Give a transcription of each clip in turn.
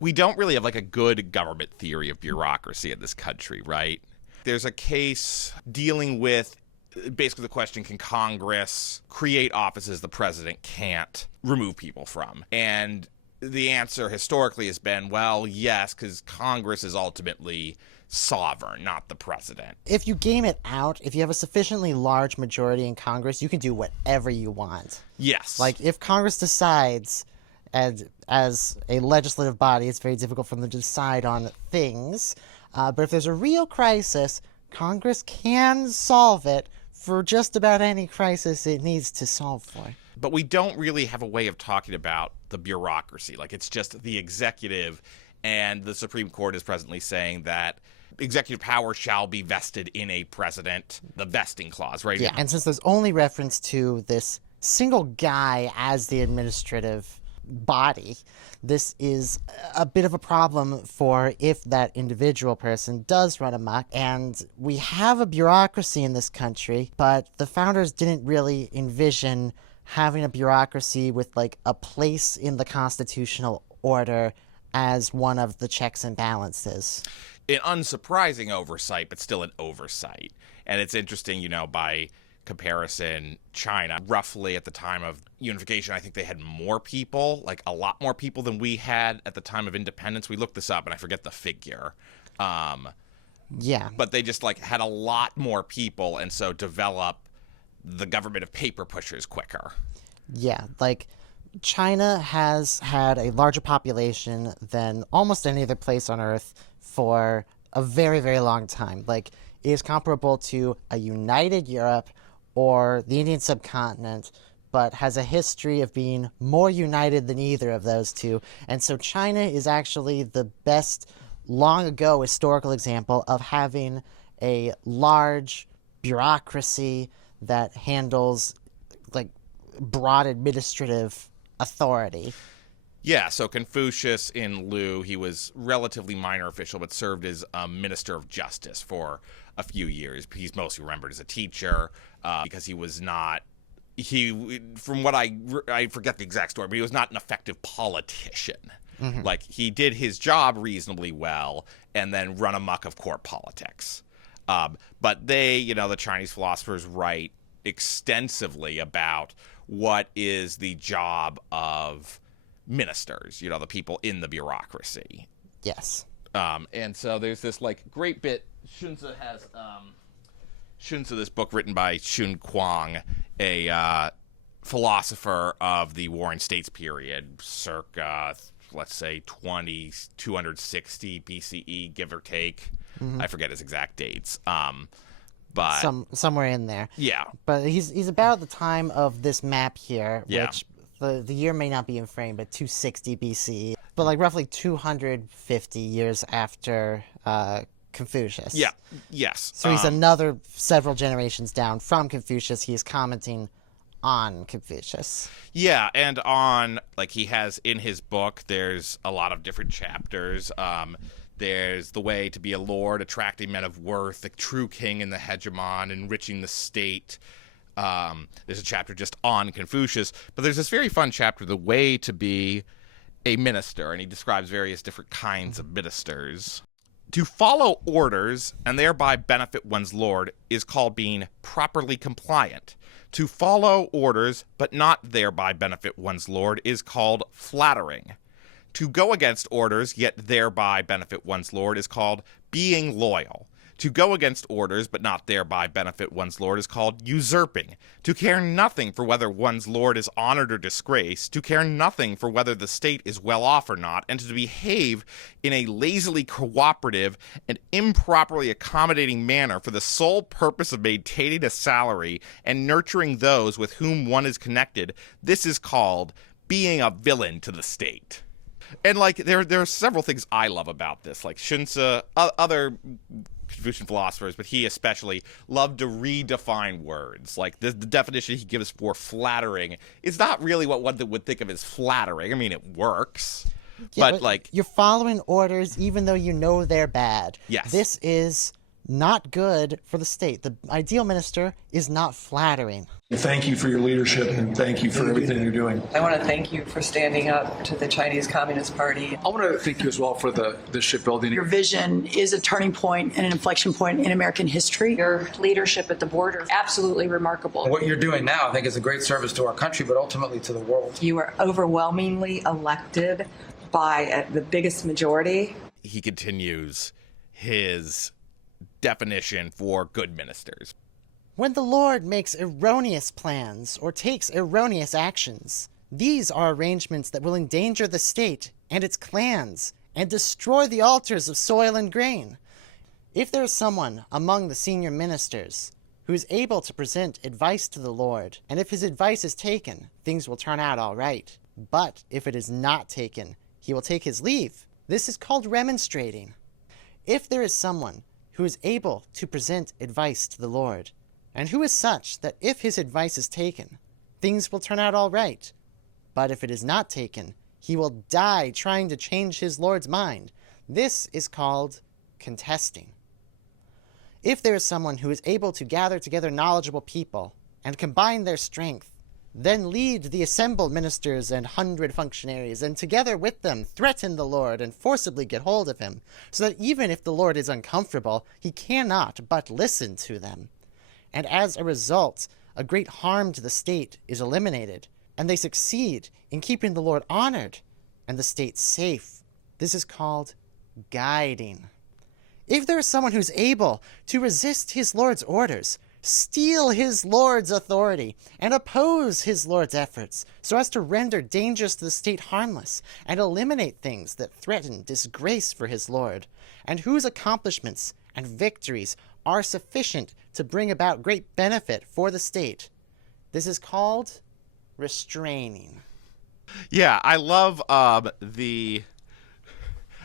we don't really have like a good government theory of bureaucracy in this country, right? There's a case dealing with basically the question, can Congress create offices the president can't remove people from? And the answer historically has been, well, yes, because Congress is ultimately sovereign, not the president. If you game it out, if you have a sufficiently large majority in Congress, you can do whatever you want. Yes. Like, if Congress decides, and as a legislative body, it's very difficult for them to decide on things, but if there's a real crisis, Congress can solve it for just about any crisis it needs to solve for. But we don't really have a way of talking about the bureaucracy. Like, it's just the executive, and the Supreme Court is presently saying that executive power shall be vested in a president, the vesting clause, right? Yeah, and since there's only reference to this single guy as the administrative body, this is a bit of a problem for if that individual person does run amok. And we have a bureaucracy in this country, but the founders didn't really envision having a bureaucracy with like a place in the constitutional order as one of the checks and balances. An unsurprising oversight, but still an oversight. And it's interesting, by comparison, China, roughly at the time of unification, I think they had more people, like a lot more people than we had at the time of independence. We looked this up, and I forget the figure. Yeah. But they just had a lot more people, and so develop the government of paper pushers quicker. Yeah, China has had a larger population than almost any other place on Earth for a very, very long time. It is comparable to a united Europe or the Indian subcontinent, but has a history of being more united than either of those two. And so China is actually the best long ago historical example of having a large bureaucracy that handles broad administrative authority. Yeah, so Confucius in Lu, he was relatively minor official, but served as a minister of justice for a few years. He's mostly remembered as a teacher because he was not, from what I forget the exact story, but he was not an effective politician. Mm-hmm. He did his job reasonably well and then run amok of court politics. But they, the Chinese philosophers write extensively about what is the job of ministers, the people in the bureaucracy. Yes. And so there's this great bit. Xunzi has this book written by Xun Kuang, a philosopher of the Warring States period, circa, let's say, 260 BCE, give or take. Mm-hmm. I forget his exact dates. But somewhere in there. Yeah. But he's about the time of this map here, yeah. Which the year may not be in frame, but 260 BCE, but roughly 250 years after Confucius. Yeah. Yes. So he's another several generations down from Confucius. He is commenting on Confucius. Yeah, and on he has in his book, there's a lot of different chapters. There's the way to be a lord, attracting men of worth, the true king and the hegemon, enriching the state. There's a chapter just on Confucius, but there's this very fun chapter, the way to be a minister, and he describes various different kinds of ministers. To follow orders and thereby benefit one's lord is called being properly compliant. To follow orders but not thereby benefit one's lord is called flattering. To go against orders, yet thereby benefit one's lord, is called being loyal. To go against orders, but not thereby benefit one's lord, is called usurping. To care nothing for whether one's lord is honored or disgraced, to care nothing for whether the state is well off or not, and to behave in a lazily cooperative and improperly accommodating manner for the sole purpose of maintaining a salary and nurturing those with whom one is connected, this is called being a villain to the state. And there are several things I love about this, Xunzi, other Confucian philosophers, but he especially loved to redefine words. The definition he gives for flattering is not really what one would think of as flattering. I mean, it works, yeah, but you're following orders even though you know they're bad. Yes. This is not good for the state. The ideal minister is not flattering. Thank you for your leadership and thank you for everything you're doing. I want to thank you for standing up to the Chinese Communist Party. I want to thank you as well for the shipbuilding. Your vision is a turning point and an inflection point in American history. Your leadership at the border is absolutely remarkable. What you're doing now, I think, is a great service to our country, but ultimately to the world. You were overwhelmingly elected by the biggest majority. He continues his definition for good ministers. When the Lord makes erroneous plans or takes erroneous actions, these are arrangements that will endanger the state and its clans and destroy the altars of soil and grain. If there is someone among the senior ministers who is able to present advice to the Lord, and if his advice is taken, things will turn out all right. But if it is not taken, he will take his leave. This is called remonstrating. If there is someone who is able to present advice to the Lord, and who is such that if his advice is taken, things will turn out all right. But if it is not taken, he will die trying to change his Lord's mind. This is called contesting. If there is someone who is able to gather together knowledgeable people and combine their strength, then lead the assembled ministers and 100 functionaries, and together with them threaten the Lord and forcibly get hold of him, so that even if the Lord is uncomfortable, he cannot but listen to them. And as a result, a great harm to the state is eliminated, and they succeed in keeping the Lord honored and the state safe. This is called guiding. If there is someone who's able to resist his Lord's orders, steal his Lord's authority, and oppose his Lord's efforts, so as to render dangers to the state harmless, and eliminate things that threaten disgrace for his Lord, and whose accomplishments and victories are sufficient to bring about great benefit for the state, this is called restraining. Yeah, I love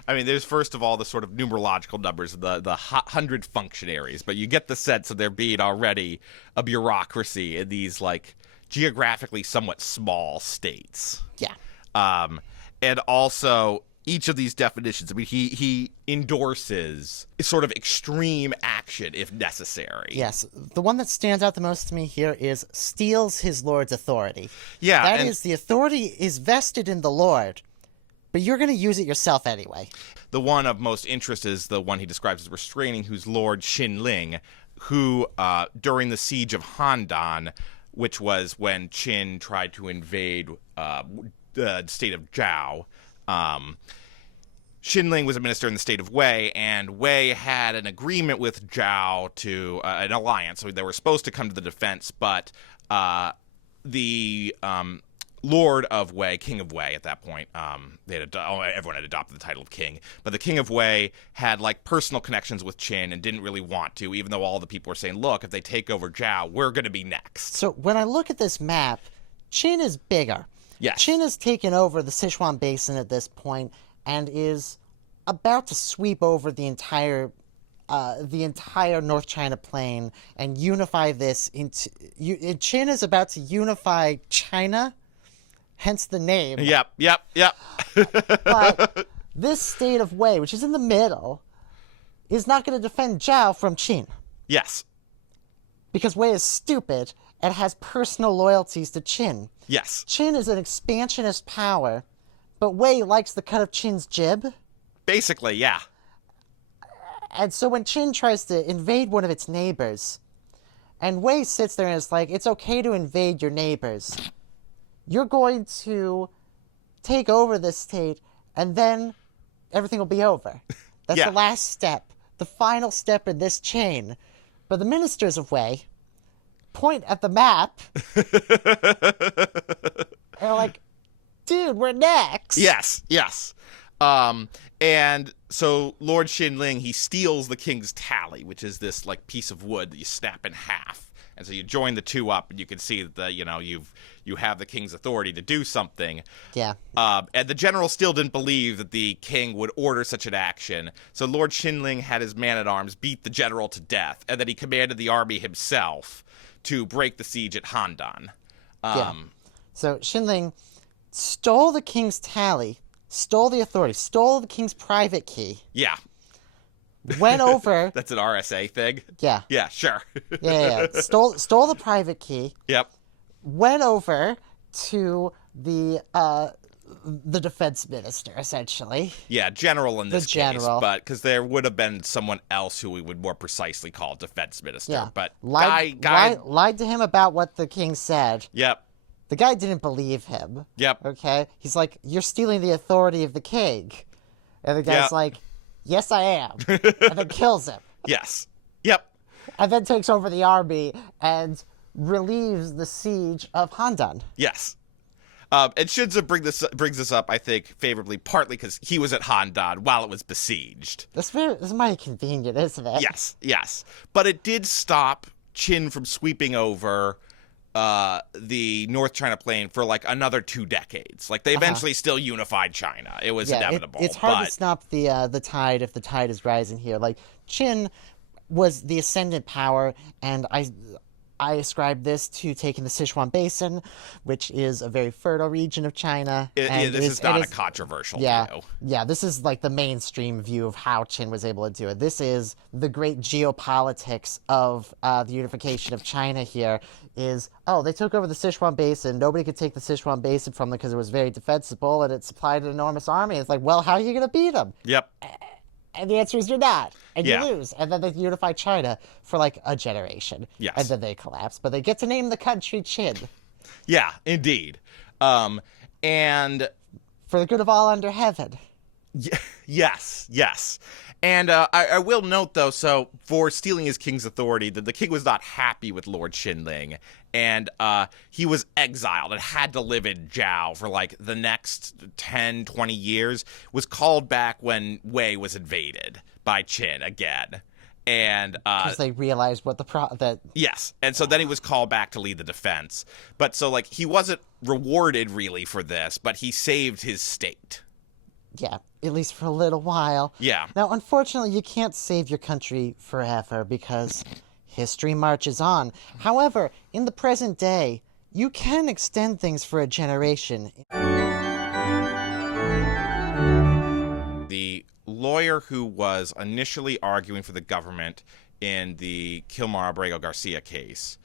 there's first of all the sort of numerological numbers, the 100 functionaries, but you get the sense of there being already a bureaucracy in these, like, geographically somewhat small states. Yeah. And also, each of these definitions, I mean, he endorses sort of extreme action if necessary. Yes. The one that stands out the most to me here is steals his Lord's authority. Yeah. That is, the authority is vested in the Lord, but you're going to use it yourself anyway. The one of most interest is the one he describes as restraining, who's Lord Xunzi, who, during the siege of Handan, which was when Qin tried to invade the state of Zhao, Xunzi was a minister in the state of Wei, and Wei had an agreement with Zhao to an alliance. So they were supposed to come to the defense, but the Lord of Wei, King of Wei at that point, everyone had adopted the title of king, but the King of Wei had, like, personal connections with Qin and didn't really want to, even though all the people were saying, look, if they take over Zhao, we're going to be next. So when I look at this map, Qin is bigger. Yes. Qin has taken over the Sichuan Basin at this point and is about to sweep over the entire North China plain and unify this into... Qin is about to unify China, hence the name. Yep. But this state of Wei, which is in the middle, is not going to defend Zhao from Qin. Yes. Because Wei is stupid and has personal loyalties to Qin. Yes. Qin is an expansionist power, but Wei likes the cut of Qin's jib. Basically, yeah. And so when Qin tries to invade one of its neighbors, and Wei sits there and is like, it's okay to invade your neighbors. You're going to take over this state, and then everything will be over. That's Yeah. the last step, the final step in this chain. But the ministers of Wei point at the map, and are like, dude, we're next. Yes. And so Lord Xunzi, he steals the king's tally, which is this, like, piece of wood that you snap in half. And so you join the two up, and you can see that you have the king's authority to do something. Yeah. And the general still didn't believe that the king would order such an action. So Lord Xunzi had his man-at-arms beat the general to death, and then he commanded the army himself to break the siege at Handan. Yeah. So Xunling stole the king's tally, stole the authority, stole the king's private key. Yeah. went over. That's an RSA thing? Yeah. Yeah, sure. Yeah. Stole the private key. Yep. Went over to the defense minister, essentially. Yeah, general in this general. case, but because there would have been someone else who we would more precisely call defense minister. Yeah. But Lied to him about what the king said. Yep. The guy didn't believe him. Yep. Okay? He's like, you're stealing the authority of the king. And the guy's Yep. like, yes, I am. And then kills him. Yes. Yep. And then takes over the army and relieves the siege of Handan. Yes. And Xunzi brings this up, I think, favorably, partly because he was at Handan while it was besieged. This is mighty convenient, isn't it? Yes. But it did stop Qin from sweeping over the North China Plain for like another 2 decades. Like they eventually still unified China. It was inevitable. It's hard to stop the tide if the tide is rising here. Like Qin was the ascendant power, and I ascribe this to taking the Sichuan Basin, which is a very fertile region of China. This is not a controversial view. Yeah, this is like the mainstream view of how Qin was able to do it. This is the great geopolitics of the unification of China here is, they took over the Sichuan Basin. Nobody could take the Sichuan Basin from them because it was very defensible and it supplied an enormous army. It's like, well, how are you going to beat them? Yep. And the answer is you're not. And Yeah. you lose. And then they unify China for like a generation. Yes. And then they collapse. But they get to name the country Qin Yeah, indeed. And for the good of all under heaven. yes. And I will note, though, so for stealing his king's authority, that the king was not happy with Lord Xinling, and he was exiled and had to live in Zhao for like the next 10, 20 years, was called back when Wei was invaded by Qin again. And Because they realized what that yes, and so then he was called back to lead the defense. But so like he wasn't rewarded really for this, but he saved his state. yeah, at least for a little while. Yeah. Now, unfortunately, you can't save your country forever because history marches on. However, in the present day, you can extend things for a generation. The lawyer who was initially arguing for the government in the Kilmar Abrego Garcia case,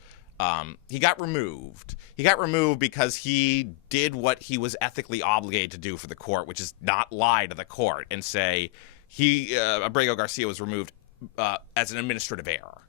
he got removed. He got removed because he did what he was ethically obligated to do for the court, which is not lie to the court and say Abrego Garcia was removed as an administrative error.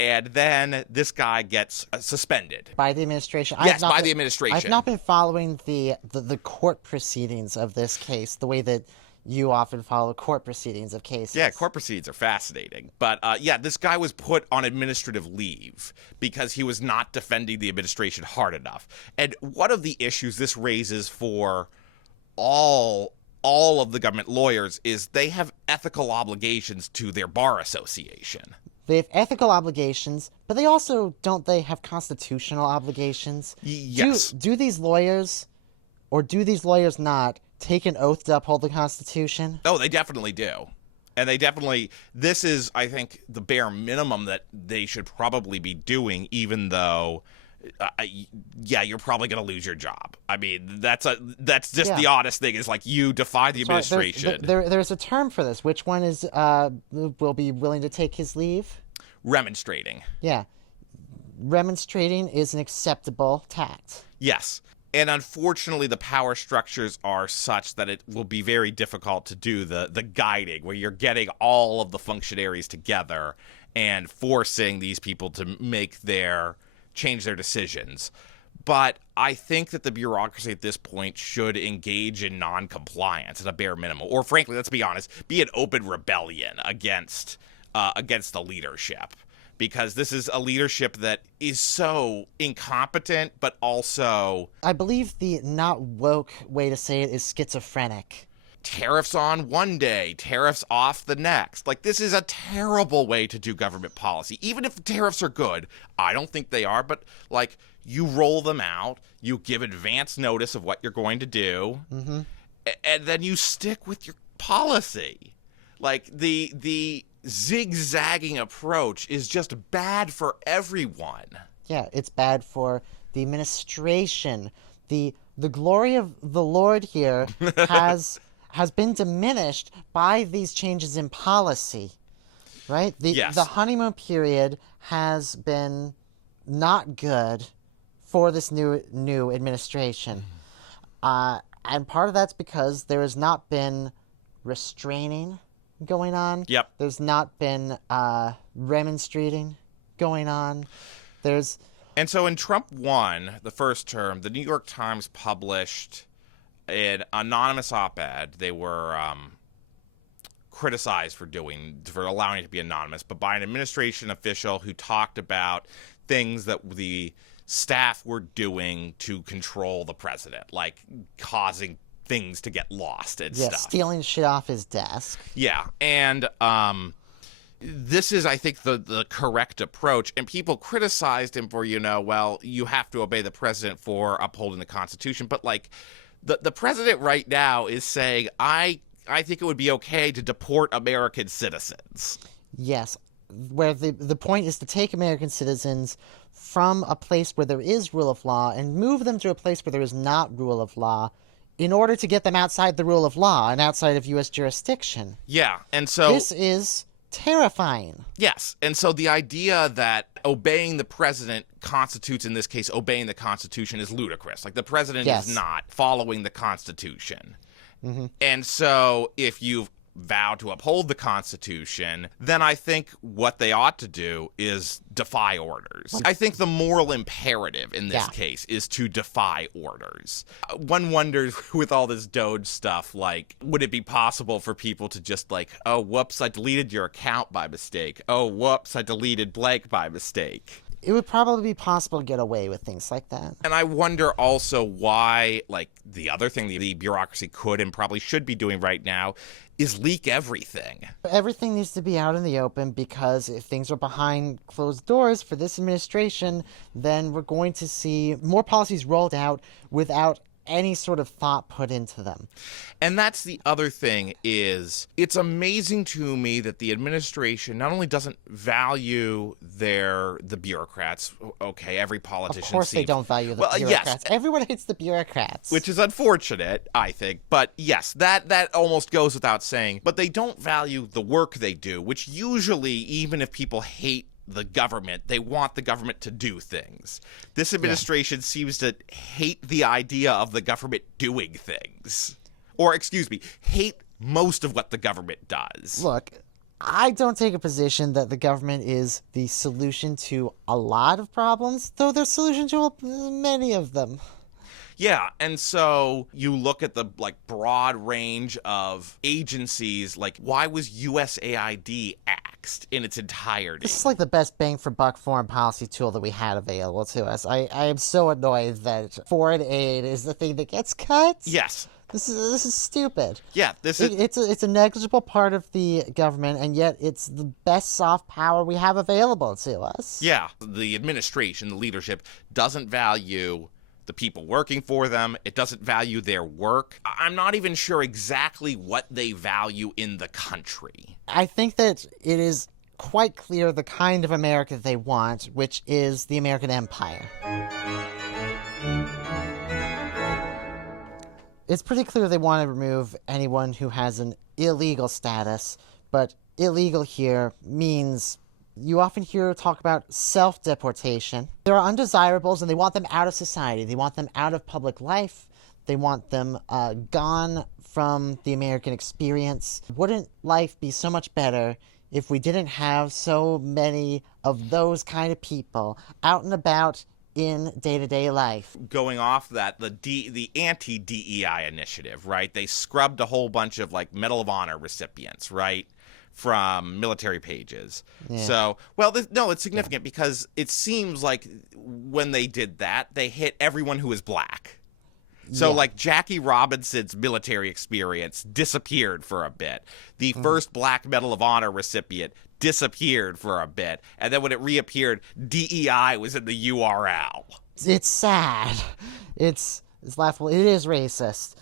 And then this guy gets suspended. By the administration? Yes, by the administration. I've not been following the court proceedings of this case the way that you often follow court proceedings of cases. Yeah, court proceedings are fascinating. But this guy was put on administrative leave because he was not defending the administration hard enough. And one of the issues this raises for all of the government lawyers is they have ethical obligations to their bar association. They have ethical obligations, but they also, don't they have constitutional obligations? Yes. Do these lawyers, or do these lawyers not, take an oath to uphold the Constitution? Oh, they definitely do. And this is, I think, the bare minimum that they should probably be doing, even though, you're probably going to lose your job. I mean, that's just the honest thing is like you defy the administration. There's a term for this. Which one is will be willing to take his leave? Remonstrating. Yeah. Remonstrating is an acceptable tact. Yes. And unfortunately, the power structures are such that it will be very difficult to do the guiding, where you're getting all of the functionaries together and forcing these people to change their decisions. But I think that the bureaucracy at this point should engage in non-compliance at a bare minimum. Or frankly, let's be honest, be an open rebellion against the leadership. Because this is a leadership that is so incompetent, but also... I believe the not woke way to say it is schizophrenic. Tariffs on one day, tariffs off the next. Like, this is a terrible way to do government policy. Even if the tariffs are good, I don't think they are, but, like, you roll them out, you give advance notice of what you're going to do, and then you stick with your policy. Like, the zigzagging approach is just bad for everyone. Yeah, it's bad for the administration. The glory of the Lord here has been diminished by these changes in policy. right? Yes. The honeymoon period has been not good for this new administration. And part of that's because there has not been restraining going on. Yep. There's not been remonstrating going on. And so when Trump won the first term, the New York Times published an anonymous op-ed. They were criticized for allowing it to be anonymous, but by an administration official who talked about things that the staff were doing to control the president, like causing things to get lost and stuff. Stealing shit off his desk. Yeah, and this is, I think, the correct approach. And people criticized him for, well, you have to obey the president for upholding the Constitution. But, like, the president right now is saying, I think it would be okay to deport American citizens. Yes, where the point is to take American citizens from a place where there is rule of law and move them to a place where there is not rule of law in order to get them outside the rule of law and outside of U.S. jurisdiction. Yeah, and so... This is terrifying. Yes, and so the idea that obeying the president constitutes, in this case, obeying the Constitution is ludicrous. Like, the president Yes. is not following the Constitution. Mm-hmm. And so if you've vowed to uphold the Constitution, then I think what they ought to do is defy orders. I think the moral imperative in this case is to defy orders. One wonders, with all this Doge stuff, like, would it be possible for people to just like, oh, whoops, I deleted your account by mistake. Oh, whoops, I deleted blank by mistake. It would probably be possible to get away with things like that. And I wonder also why, like, the other thing the bureaucracy could and probably should be doing right now is leak everything. Everything needs to be out in the open, because if things are behind closed doors for this administration, then we're going to see more policies rolled out without any sort of thought put into them. And that's the other thing, is it's amazing to me that the administration not only doesn't value the bureaucrats. Okay, every politician Of course they don't value the bureaucrats. Yes. Everyone hates the bureaucrats. Which is unfortunate, I think. But yes, that almost goes without saying. But they don't value the work they do, which usually, even if people hate the government, they want the government to do things. This administration seems to hate the idea of the government doing things. Or, excuse me, hate most of what the government does. Look, I don't take a position that the government is the solution to a lot of problems, though they're solution to many of them. Yeah, and so you look at the broad range of agencies, like why was USAID axed in its entirety? This is like the best bang for buck foreign policy tool that we had available to us. I am so annoyed that foreign aid is the thing that gets cut. Yes. This is stupid. Yeah, it's a negligible part of the government, and yet it's the best soft power we have available to us. Yeah, the administration, the leadership doesn't value the people working for them. It doesn't value their work. I'm not even sure exactly what they value in the country. I think that it is quite clear the kind of America they want, which is the American empire. It's pretty clear they want to remove anyone who has an illegal status, but illegal here means you often hear talk about self-deportation. There are undesirables, and they want them out of society. They want them out of public life. They want them gone from the American experience. Wouldn't life be so much better if we didn't have so many of those kind of people out and about in day-to-day life? Going off that, the anti-DEI initiative, right? They scrubbed a whole bunch of Medal of Honor recipients, right, from military pages. Yeah. So, it's significant because it seems like when they did that, they hit everyone who is black. So, Jackie Robinson's military experience disappeared for a bit. The first black Medal of Honor recipient disappeared for a bit. And then when it reappeared, DEI was in the URL. It's sad. It's laughable. It is racist.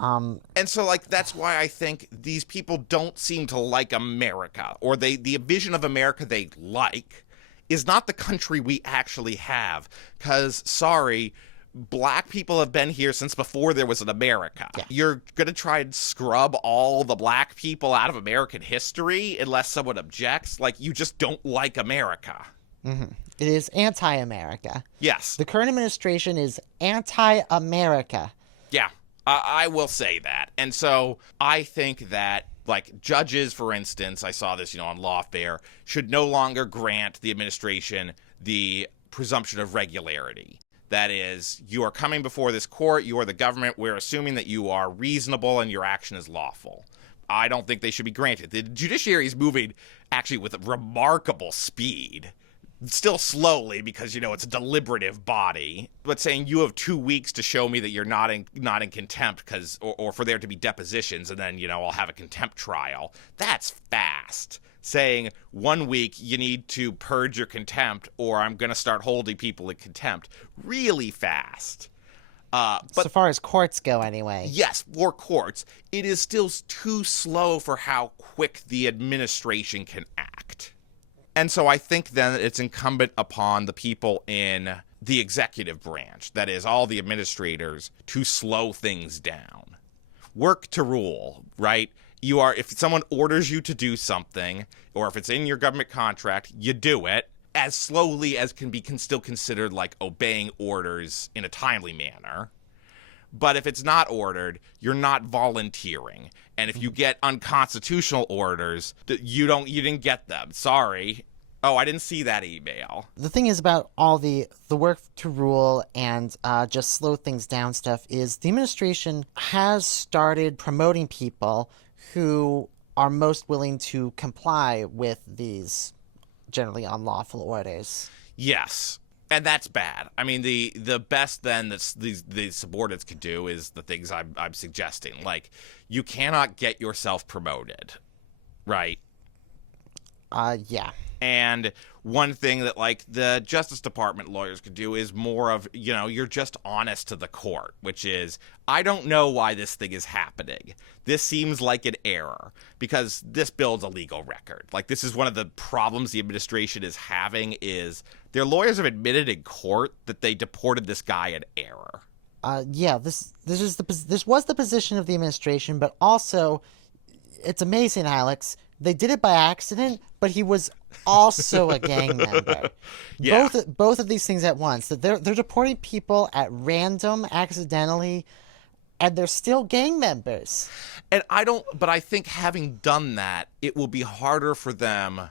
And so, that's why I think these people don't seem to like America, or the vision of America they like is not the country we actually have. Because, sorry, Black people have been here since before there was an America. Yeah. You're going to try and scrub all the black people out of American history unless someone objects? Like, you just don't like America. It is anti-America. Yes. The current administration is anti-America. Yeah, I will say that. And so I think that, like, judges, for instance, I saw this, on Lawfare, should no longer grant the administration the presumption of regularity. That is, you are coming before this court, you are the government, we're assuming that you are reasonable and your action is lawful. I don't think they should be granted. The judiciary is moving actually with remarkable speed. Still slowly because, it's a deliberative body, but saying you have 2 weeks to show me that you're not in contempt or for there to be depositions, and then, I'll have a contempt trial. That's fast. Saying 1 week you need to purge your contempt or I'm going to start holding people in contempt. Really fast. But so far as courts go, anyway. Yes, for courts, it is still too slow for how quick the administration can act. And so I think then it's incumbent upon the people in the executive branch, that is, all the administrators, to slow things down. Work to rule, right? If someone orders you to do something, or if it's in your government contract, you do it as slowly as can be still considered like obeying orders in a timely manner. But if it's not ordered, you're not volunteering. And if you get unconstitutional orders, you didn't get them. Sorry. Oh, I didn't see that email. The thing is about all the work to rule and just slow things down stuff is the administration has started promoting people who are most willing to comply with these generally unlawful orders. Yes. And that's bad. I mean, the best then that these subordinates could do is the things I'm suggesting. Like, you cannot get yourself promoted, right? Yeah. And one thing that, like, the Justice Department lawyers could do is more of, you're just honest to the court, which is, I don't know why this thing is happening. This seems like an error because this builds a legal record. Like, this is one of the problems the administration is having is their lawyers have admitted in court that they deported this guy in error. Yeah, this was the position of the administration, but also, it's amazing, Alex. They did it by accident, but he was also a gang member. Yeah. Both of these things at once. That they're deporting people at random, accidentally, and they're still gang members. And I think having done that, it will be harder for them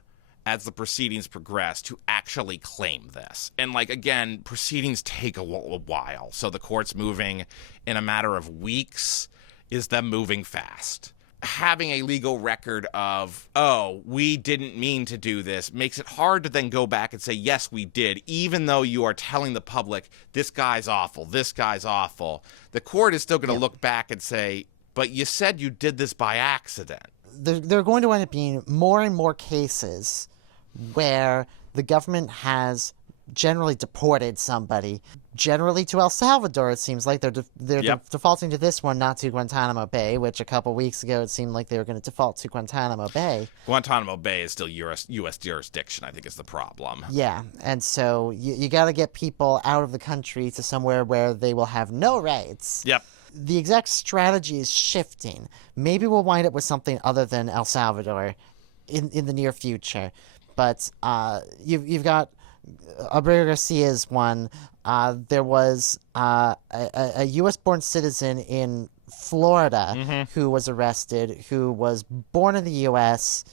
as the proceedings progress to actually claim this. And, like, again, proceedings take a while. So the court's moving in a matter of weeks is them moving fast. Having a legal record of, oh, we didn't mean to do this, makes it hard to then go back and say, yes, we did, even though you are telling the public, this guy's awful, this guy's awful. The court is still going to look back and say, but you said you did this by accident. There are going to end up being more and more cases where the government has generally deported somebody, generally to El Salvador. It seems like they're defaulting to this one, not to Guantanamo Bay, which a couple weeks ago it seemed like they were going to default to Guantanamo Bay. Guantanamo Bay is still U.S. jurisdiction, I think, is the problem. Yeah, and so you got to get people out of the country to somewhere where they will have no rights. Yep. The exact strategy is shifting. Maybe we'll wind up with something other than El Salvador in the near future. But you've got Abreu Garcia's one. There was a U.S.-born citizen in Florida who was arrested, who was born in the U.S.,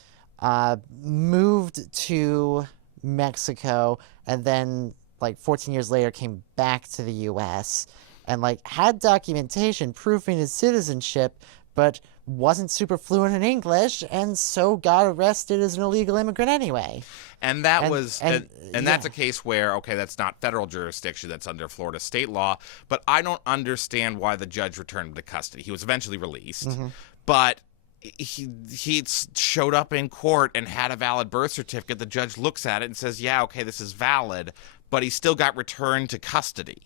moved to Mexico, and then, 14 years later, came back to the U.S., and, had documentation proving his citizenship, but wasn't super fluent in English, and so got arrested as an illegal immigrant anyway. And that's a case where, okay, that's not federal jurisdiction, that's under Florida state law, but I don't understand why the judge returned him to custody. He was eventually released, but he showed up in court and had a valid birth certificate. The judge looks at it and says, yeah, okay, this is valid, but he still got returned to custody.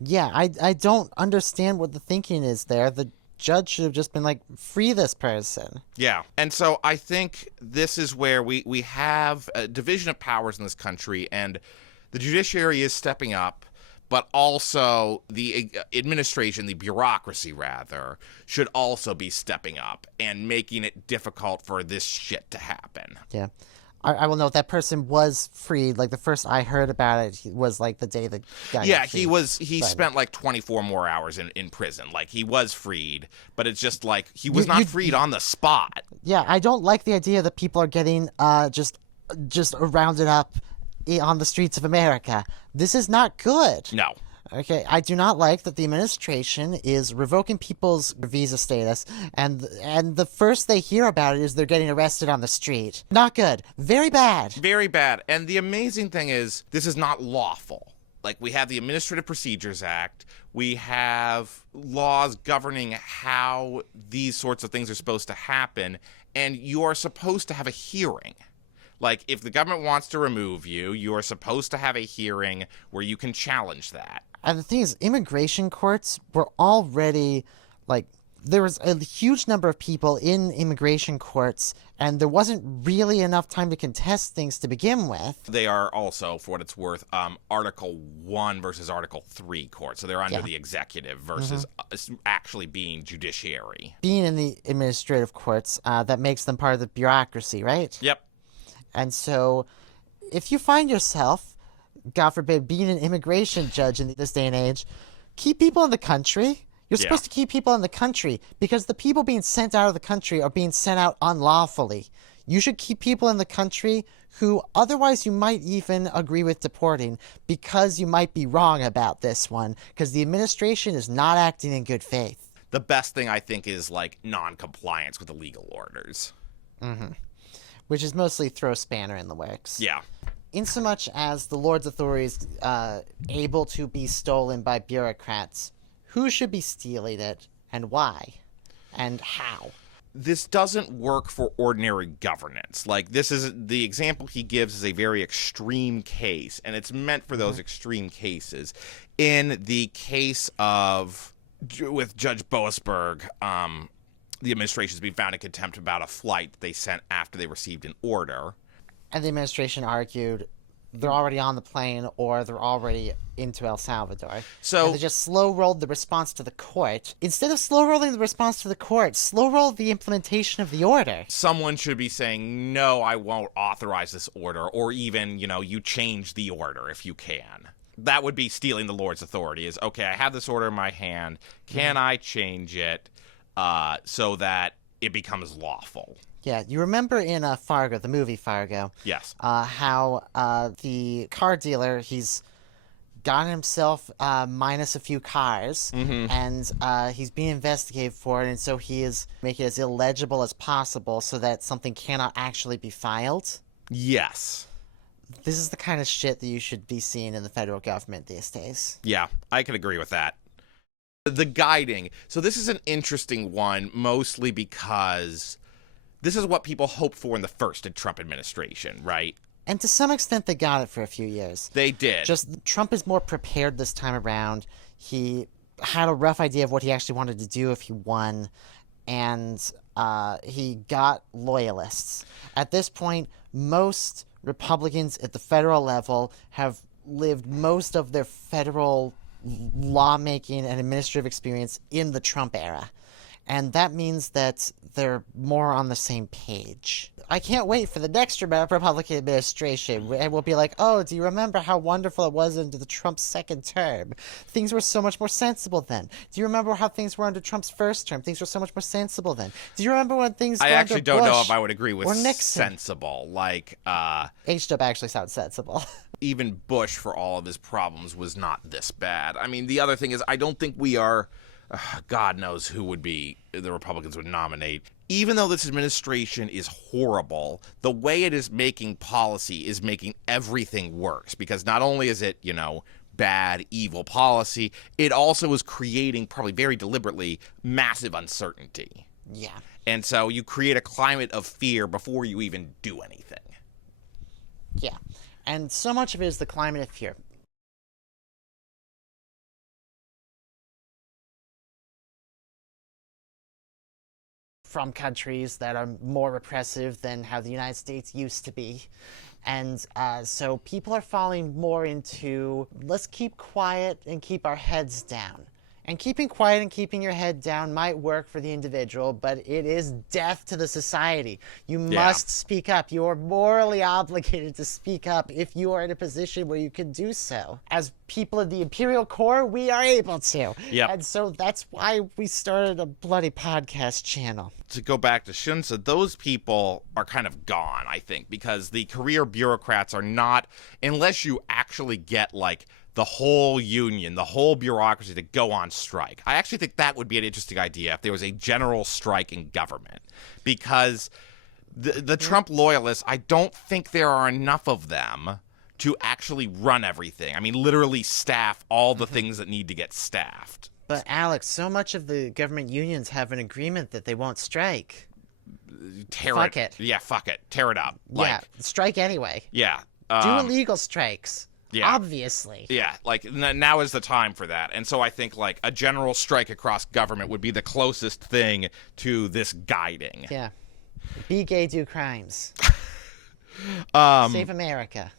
Yeah, I don't understand what the thinking is there. The judge should have just been free this person. Yeah. And so I think this is where we have a division of powers in this country, and the judiciary is stepping up, but also the administration, the bureaucracy rather, should also be stepping up and making it difficult for this shit to happen. Yeah. I will note that person was freed. Like, the first I heard about it was like the day the guy got freed. He spent like 24 more hours in prison. Like, he was freed, but it's just like he was not freed on the spot. Yeah, I don't like the idea that people are getting just rounded up on the streets of America. This is not good. No. Okay, I do not like that the administration is revoking people's visa status, and the first they hear about it is they're getting arrested on the street. Not good. Very bad. Very bad. And the amazing thing is, this is not lawful. Like, we have the Administrative Procedures Act. We have laws governing how these sorts of things are supposed to happen, and you are supposed to have a hearing. Like, if the government wants to remove you, you are supposed to have a hearing where you can challenge that. And the thing is, immigration courts were already, like, there was a huge number of people in immigration courts, and there wasn't really enough time to contest things to begin with. They are also, for what it's worth, Article 1 versus Article 3 courts. So they're under the executive versus actually being judiciary. Being in the administrative courts, that makes them part of the bureaucracy, right? Yep. And so, if you find yourself, God forbid, being an immigration judge in this day and age, keep people in the country. You're supposed to keep people in the country because the people being sent out of the country are being sent out unlawfully. You should keep people in the country who otherwise you might even agree with deporting because you might be wrong about this one because the administration is not acting in good faith. The best thing, I think, is, like, non-compliance with the legal orders. Which is mostly throw a spanner in the works. Yeah. Insomuch as the Lord's authority is able to be stolen by bureaucrats, who should be stealing it, and why, and how? This doesn't work for ordinary governance. Like, this is the example he gives is a very extreme case, and it's meant for those extreme cases. In the case of with Judge Boasberg, the administration's been found in contempt about a flight that they sent after they received an order. And the administration argued they're already on the plane or they're already into El Salvador. So and they just slow-rolled the response to the court. Instead of slow-rolling the response to the court, slow-roll the implementation of the order. Someone should be saying, no, I won't authorize this order, or even, you change the order if you can. That would be stealing the Lord's authority, is, okay, I have this order in my hand. Can I change it so that it becomes lawful? Yeah, you remember in Fargo, the movie Fargo, Yes. how the car dealer, he's gotten himself minus a few cars, and he's being investigated for it, and so he is making it as illegible as possible so that something cannot actually be filed. Yes. This is the kind of shit that you should be seeing in the federal government these days. Yeah, I can agree with that. The guiding. So this is an interesting one, mostly because this is what people hoped for in the first Trump administration, right? And to some extent, they got it for a few years. They did. Just Trump is more prepared this time around. He had a rough idea of what he actually wanted to do if he won, and he got loyalists. At this point, most Republicans at the federal level have lived most of their federal lawmaking and administrative experience in the Trump era. And that means that they're more on the same page. I can't wait for the next Republican administration. And we'll be like, oh, do you remember how wonderful it was under the Trump's second term? Things were so much more sensible then. Do you remember how things were under Trump's first term? Things were so much more sensible then. Do you remember when things were I actually under don't know Bush if I would agree with or Nixon? sensible. Like, H-Dub actually sounds sensible. even Bush, for all of his problems, was not this bad. I mean, the other thing is, I don't think we are... God knows who would be the Republicans would nominate. Even though this administration is horrible, the way it is making policy is making everything worse. Because not only is it, bad, evil policy, it also is creating, probably very deliberately, massive uncertainty. Yeah. And so you create a climate of fear before you even do anything. Yeah. And so much of it is the climate of fear. from countries that are more repressive than how the United States used to be. And so people are falling more into, let's keep quiet and keep our heads down. And keeping quiet and keeping your head down might work for the individual, but it is death to the society. You must speak up. You are morally obligated to speak up if you are in a position where you can do so. As people of the Imperial Corps, we are able to. Yep. And so that's why we started a bloody podcast channel. To go back to Xunzi, those people are kind of gone, I think, because the career bureaucrats are not, unless you actually get, like, the whole union, the whole bureaucracy to go on strike. I actually think that would be an interesting idea if there was a general strike in government, because the Trump loyalists, I don't think there are enough of them to actually run everything. I mean, literally staff all the things that need to get staffed. But Alex, so much of the government unions have an agreement that they won't strike. Fuck it. Yeah, fuck it. Tear it up. Yeah, strike anyway. Yeah. Do illegal strikes. Yeah. Obviously. Yeah, like now is the time for that. And so I think like a general strike across government would be the closest thing to this guiding. Yeah. Be gay, do crimes. Save America.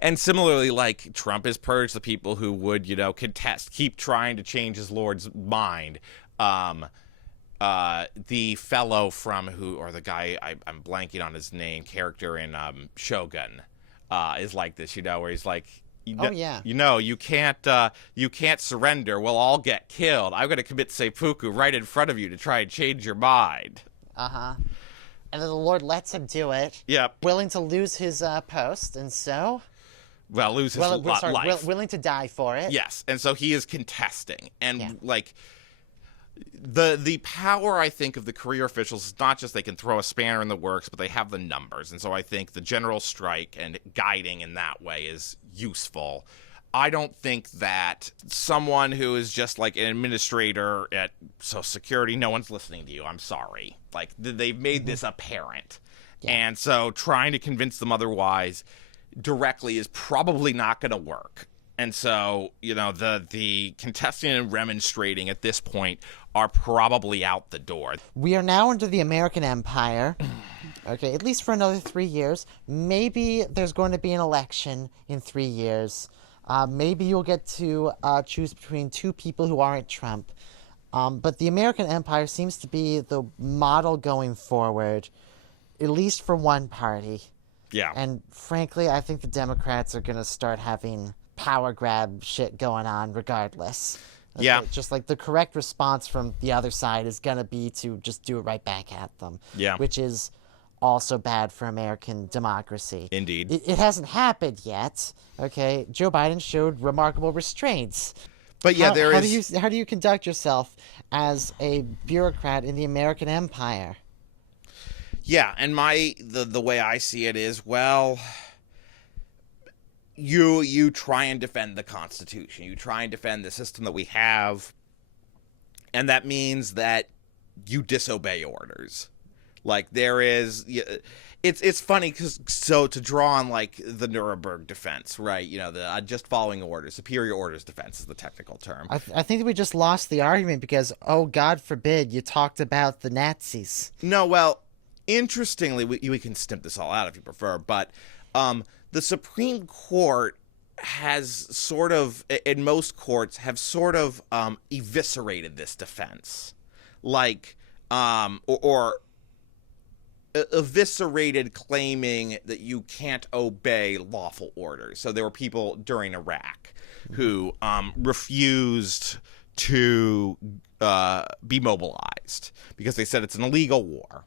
And similarly, like, Trump has purged the people who would, contest, keep trying to change his lord's mind. The fellow from the guy, I'm blanking on his name, character in Shogun, is like this, where he's like, you can't surrender. We'll all get killed. I'm going to commit seppuku right in front of you to try and change your mind. Uh-huh. And then the Lord lets him do it. Yep. Willing to lose his post, and so... Well, lose his life. Willing to die for it. Yes, and so he is contesting. And, the power, I think, of the career officials is not just they can throw a spanner in the works, but they have the numbers. And so I think the general strike and guiding in that way is useful. I don't think that someone who is just like an administrator at Social Security, no one's listening to you, I'm sorry. Like, they've made this apparent. Yeah. And so trying to convince them otherwise directly is probably not going to work. And so, the contesting and remonstrating at this point are probably out the door. We are now under the American Empire, okay, at least for another 3 years. Maybe there's going to be an election in 3 years. Maybe you'll get to choose between two people who aren't Trump. But the American Empire seems to be the model going forward, at least for one party. Yeah. And frankly, I think the Democrats are going to start having power grab shit going on regardless. Yeah. Just like the correct response from the other side is going to be to just do it right back at them. Yeah. Which is also bad for American democracy. Indeed. It hasn't happened yet. Okay. Joe Biden showed remarkable restraints. But yeah, how do you conduct yourself as a bureaucrat in the American Empire? Yeah, and the way I see it is, well, you try and defend the Constitution. You try and defend the system that we have, and that means that you disobey orders. Like, there is... It's funny, because to draw on, like, the Nuremberg defense, right? The just following orders, superior orders defense is the technical term. I think that we just lost the argument because, oh, God forbid, you talked about the Nazis. No, well... Interestingly, we can stamp this all out if you prefer, but the Supreme Court has sort of, in most courts, have sort of eviscerated this defense. Like, or eviscerated claiming that you can't obey lawful orders. So there were people during Iraq who refused to be mobilized because they said it's an illegal war.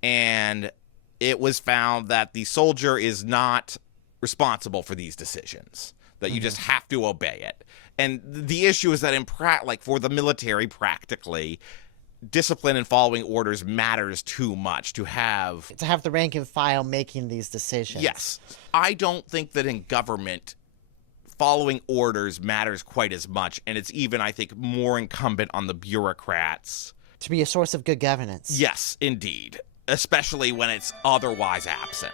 And it was found that the soldier is not responsible for these decisions, that you just have to obey it. And the issue is that for the military, practically, discipline and following orders matters too much to have the rank and file making these decisions. Yes. I don't think that in government following orders matters quite as much, and it's even, I think, more incumbent on the bureaucrats to be a source of good governance. Yes, indeed. Especially when it's otherwise absent.